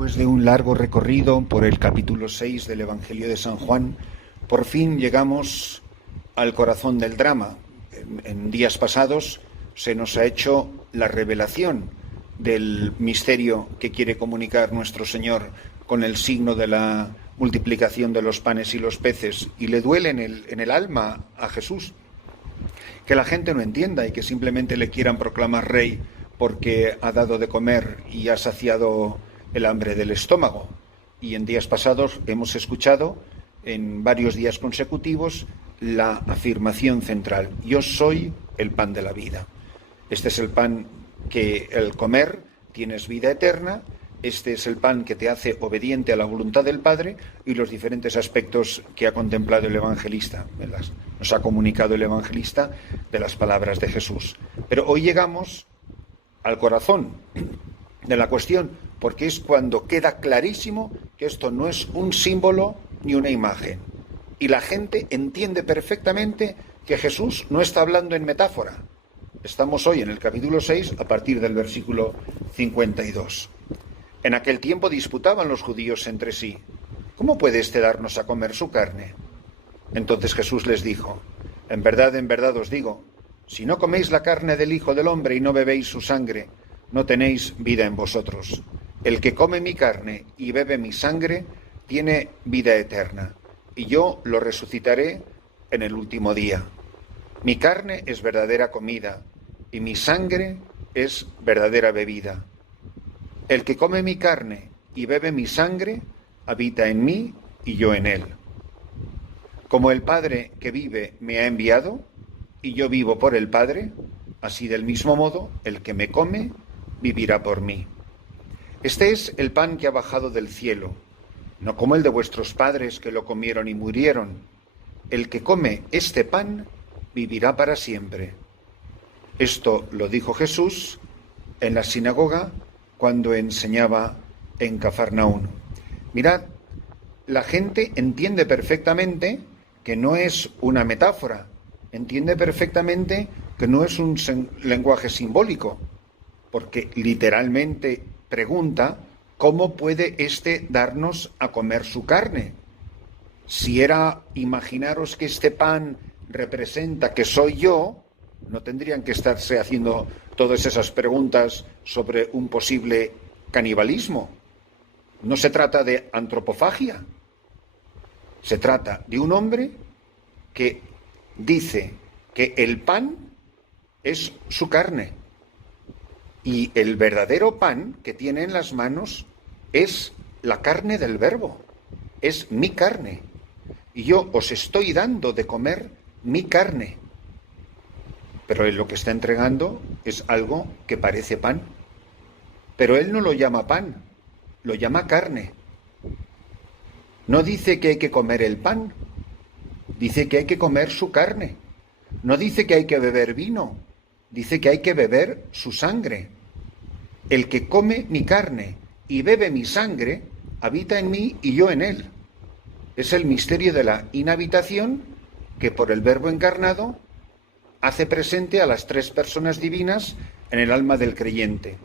Después de un largo recorrido por el capítulo 6 del Evangelio de San Juan, por fin llegamos al corazón del drama. En días pasados se nos ha hecho la revelación del misterio que quiere comunicar nuestro Señor con el signo de la multiplicación de los panes y los peces, y le duele en el alma a Jesús que la gente no entienda y que simplemente le quieran proclamar rey porque ha dado de comer y ha saciado el hambre del estómago. Y en días pasados hemos escuchado en varios días consecutivos la afirmación central: yo soy el pan de la vida. Este es el pan que al comer tienes vida eterna, este es el pan que te hace obediente a la voluntad del Padre, y los diferentes aspectos que ha contemplado el evangelista, nos ha comunicado el evangelista de las palabras de Jesús. Pero hoy llegamos al corazón de la cuestión, porque es cuando queda clarísimo que esto no es un símbolo ni una imagen. Y la gente entiende perfectamente que Jesús no está hablando en metáfora. Estamos hoy en el capítulo 6, a partir del versículo 52. En aquel tiempo disputaban los judíos entre sí: ¿cómo puede éste darnos a comer su carne? Entonces Jesús les dijo: en verdad os digo, si no coméis la carne del Hijo del Hombre y no bebéis su sangre, no tenéis vida en vosotros. El que come mi carne y bebe mi sangre tiene vida eterna, y yo lo resucitaré en el último día. Mi carne es verdadera comida, y mi sangre es verdadera bebida. El que come mi carne y bebe mi sangre habita en mí y yo en él. Como el Padre que vive me ha enviado, y yo vivo por el Padre, así del mismo modo el que me come vivirá por mí. Este es el pan que ha bajado del cielo, no como el de vuestros padres que lo comieron y murieron. El que come este pan vivirá para siempre. Esto lo dijo Jesús en la sinagoga cuando enseñaba en Cafarnaún. Mirad, la gente entiende perfectamente que no es una metáfora, entiende perfectamente que no es un lenguaje simbólico, porque literalmente pregunta: ¿cómo puede éste darnos a comer su carne? Si era, imaginaros que este pan representa que soy yo, no tendrían que estarse haciendo todas esas preguntas sobre un posible canibalismo. No se trata de antropofagia, se trata de un hombre que dice que el pan es su carne, y el verdadero pan que tiene en las manos es la carne del Verbo, es mi carne, y yo os estoy dando de comer mi carne. Pero él lo que está entregando es algo que parece pan, pero él no lo llama pan, lo llama carne. No dice que hay que comer el pan, dice que hay que comer su carne. No dice que hay que beber vino, dice que hay que beber su sangre. El que come mi carne y bebe mi sangre habita en mí y yo en él. Es el misterio de la inhabitación que por el Verbo encarnado hace presente a las tres personas divinas en el alma del creyente,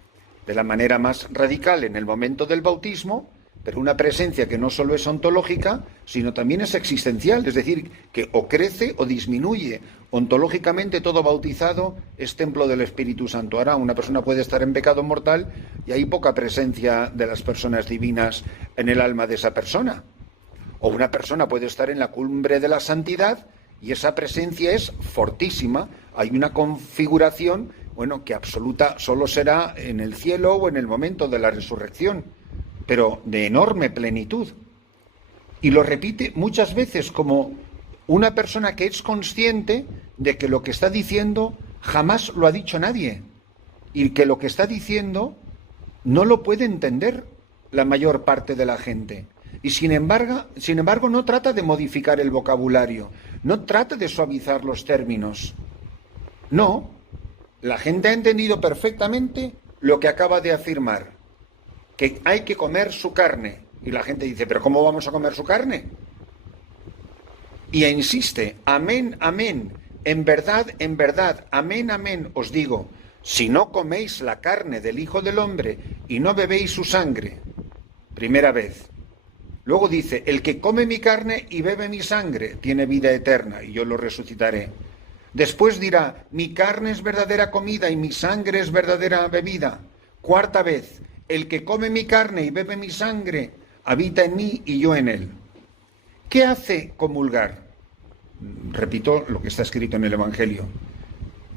de la manera más radical en el momento del bautismo, pero una presencia que no solo es ontológica, sino también es existencial, es decir, que o crece o disminuye. Ontológicamente todo bautizado es templo del Espíritu Santo. Ahora una persona puede estar en pecado mortal y hay poca presencia de las personas divinas en el alma de esa persona. O una persona puede estar en la cumbre de la santidad y esa presencia es fortísima. Hay una configuración, que absoluta solo será en el cielo o en el momento de la resurrección, pero de enorme plenitud. Y lo repite muchas veces como una persona que es consciente de que lo que está diciendo jamás lo ha dicho nadie, y que lo que está diciendo no lo puede entender la mayor parte de la gente. Y sin embargo, no trata de modificar el vocabulario, no trata de suavizar los términos. No, la gente ha entendido perfectamente lo que acaba de afirmar, que hay que comer su carne. Y la gente dice: ¿pero cómo vamos a comer su carne? Y insiste: amén, amén, en verdad, amén, amén, os digo, si no coméis la carne del Hijo del Hombre y no bebéis su sangre, primera vez. Luego dice, el que come mi carne y bebe mi sangre tiene vida eterna y yo lo resucitaré. Después dirá, mi carne es verdadera comida y mi sangre es verdadera bebida. Cuarta vez, el que come mi carne y bebe mi sangre habita en mí y yo en él. ¿Qué hace comulgar? Repito lo que está escrito en el Evangelio.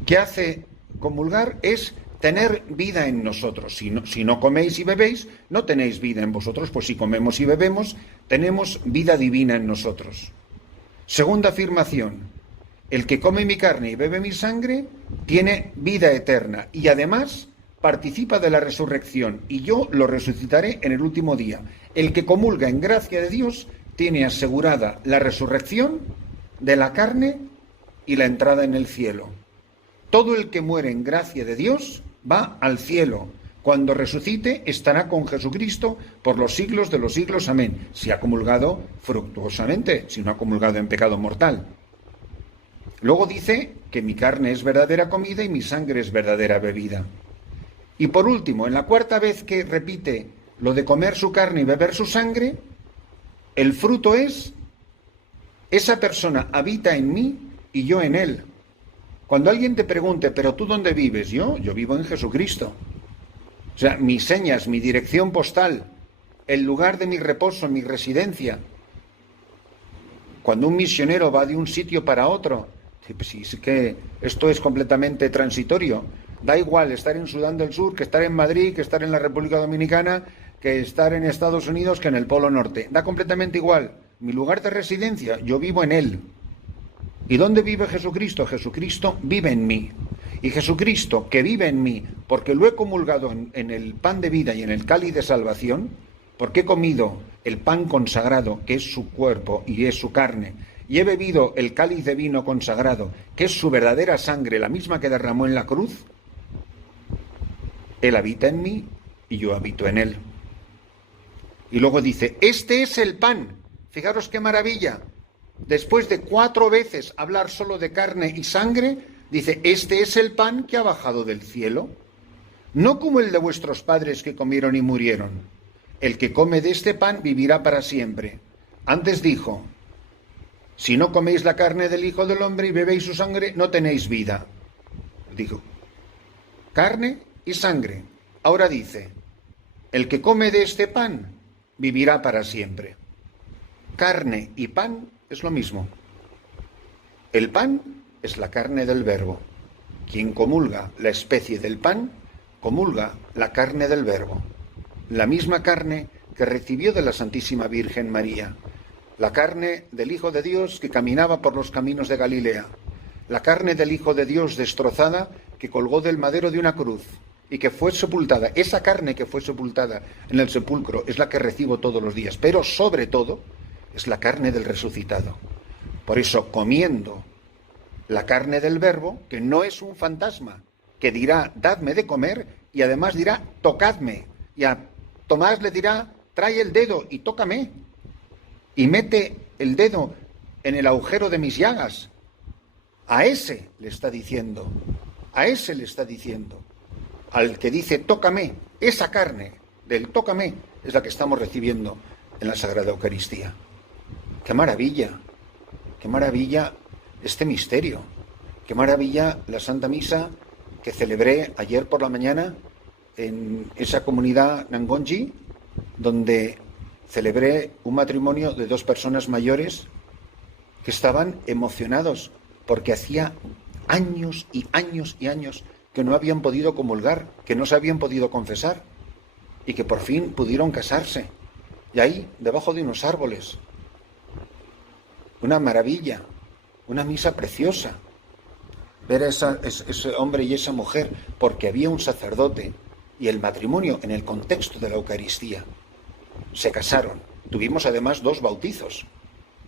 ¿Qué hace comulgar? Es tener vida en nosotros. Si no coméis y bebéis, no tenéis vida en vosotros. Pues si comemos y bebemos, tenemos vida divina en nosotros. Segunda afirmación, el que come mi carne y bebe mi sangre tiene vida eterna y además participa de la resurrección y yo lo resucitaré en el último día. El que comulga en gracia de Dios tiene asegurada la resurrección de la carne y la entrada en el cielo. Todo el que muere en gracia de Dios va al cielo. Cuando resucite estará con Jesucristo por los siglos de los siglos. Amén. Si ha comulgado fructuosamente, si no ha comulgado en pecado mortal. Luego dice que mi carne es verdadera comida y mi sangre es verdadera bebida. Y por último, en la cuarta vez que repite lo de comer su carne y beber su sangre, el fruto es, esa persona habita en mí y yo en él. Cuando alguien te pregunte, ¿pero tú dónde vives? Yo vivo en Jesucristo. O sea, mis señas, mi dirección postal, el lugar de mi reposo, mi residencia. Cuando un misionero va de un sitio para otro, pues sí, es que esto es completamente transitorio. Da igual estar en Sudán del Sur, que estar en Madrid, que estar en la República Dominicana, que estar en Estados Unidos, que en el Polo Norte. Da completamente igual. Mi lugar de residencia, yo vivo en él. ¿Y dónde vive Jesucristo? Jesucristo vive en mí. Y Jesucristo, que vive en mí, porque lo he comulgado en el pan de vida y en el cáliz de salvación, porque he comido el pan consagrado, que es su cuerpo y es su carne, y he bebido el cáliz de vino consagrado, que es su verdadera sangre, la misma que derramó en la cruz, Él habita en mí y yo habito en Él. Y luego dice, este es el pan. Fijaros qué maravilla. Después de 4 veces hablar solo de carne y sangre, dice, este es el pan que ha bajado del cielo, no como el de vuestros padres que comieron y murieron. El que come de este pan vivirá para siempre. Antes dijo, si no coméis la carne del Hijo del Hombre y bebéis su sangre, no tenéis vida. Dijo, carne y sangre. Ahora dice, el que come de este pan vivirá para siempre. Carne y pan es lo mismo. El pan es la carne del Verbo. Quien comulga la especie del pan, comulga la carne del Verbo. La misma carne que recibió de la Santísima Virgen María. La carne del Hijo de Dios que caminaba por los caminos de Galilea. La carne del Hijo de Dios destrozada que colgó del madero de una cruz y que fue sepultada. Esa carne que fue sepultada en el sepulcro es la que recibo todos los días, pero sobre todo es la carne del resucitado. Por eso, comiendo la carne del Verbo, que no es un fantasma, que dirá, dadme de comer, y además dirá, tocadme. Y a Tomás le dirá, trae el dedo y tócame. Y mete el dedo en el agujero de mis llagas. A ese le está diciendo, al que dice, tócame, esa carne del tócame es la que estamos recibiendo en la Sagrada Eucaristía. ¡Qué maravilla este misterio! ¡Qué maravilla la Santa Misa que celebré ayer por la mañana en esa comunidad Nangonji, donde celebré un matrimonio de 2 personas mayores que estaban emocionados porque hacía años y años y años que no habían podido comulgar, que no se habían podido confesar y que por fin pudieron casarse. Y ahí, debajo de unos árboles, una maravilla, una misa preciosa. Ver a ese hombre y esa mujer, porque había un sacerdote y el matrimonio en el contexto de la Eucaristía. Se casaron. Tuvimos además 2 bautizos,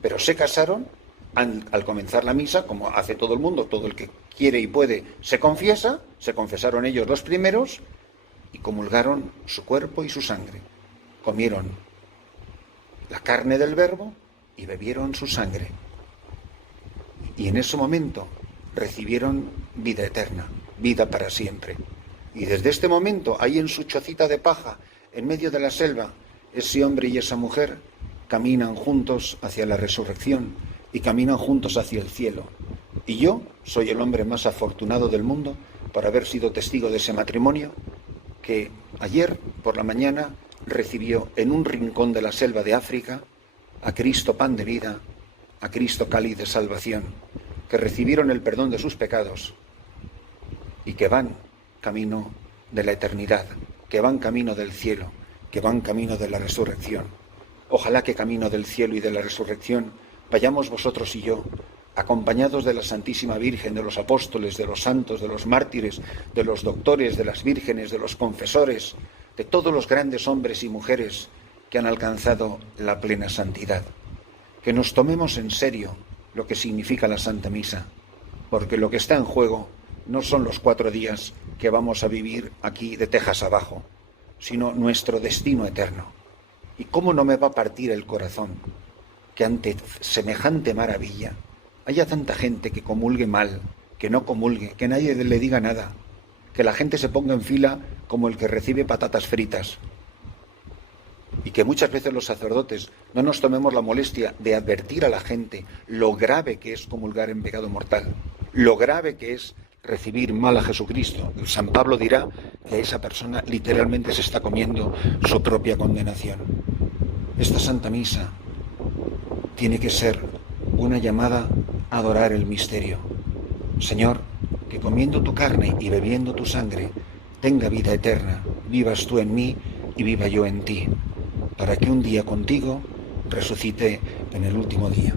pero se casaron al comenzar la misa, como hace todo el mundo, todo el que quiere y puede se confiesa, se confesaron ellos los primeros y comulgaron su cuerpo y su sangre. Comieron la carne del Verbo y bebieron su sangre. Y en ese momento recibieron vida eterna, vida para siempre. Y desde este momento, ahí en su chocita de paja, en medio de la selva, ese hombre y esa mujer caminan juntos hacia la resurrección y caminan juntos hacia el cielo. Y yo soy el hombre más afortunado del mundo por haber sido testigo de ese matrimonio que ayer por la mañana recibió en un rincón de la selva de África a Cristo pan de vida, a Cristo cáliz de salvación, que recibieron el perdón de sus pecados y que van camino de la eternidad, que van camino del cielo, que van camino de la resurrección. Ojalá que camino del cielo y de la resurrección vayamos vosotros y yo, acompañados de la Santísima Virgen, de los apóstoles, de los santos, de los mártires, de los doctores, de las vírgenes, de los confesores, de todos los grandes hombres y mujeres que han alcanzado la plena santidad. Que nos tomemos en serio lo que significa la Santa Misa, porque lo que está en juego no son los 4 días que vamos a vivir aquí de tejas abajo, sino nuestro destino eterno. ¿Y cómo no me va a partir el corazón que ante semejante maravilla haya tanta gente que comulgue mal, que no comulgue, que nadie le diga nada, que la gente se ponga en fila como el que recibe patatas fritas? Y que muchas veces los sacerdotes no nos tomemos la molestia de advertir a la gente lo grave que es comulgar en pecado mortal, lo grave que es recibir mal a Jesucristo. San Pablo dirá que esa persona literalmente se está comiendo su propia condenación. Esta Santa Misa tiene que ser una llamada a adorar el misterio. Señor, que comiendo tu carne y bebiendo tu sangre tenga vida eterna, vivas tú en mí y viva yo en ti, para que un día contigo resucite en el último día.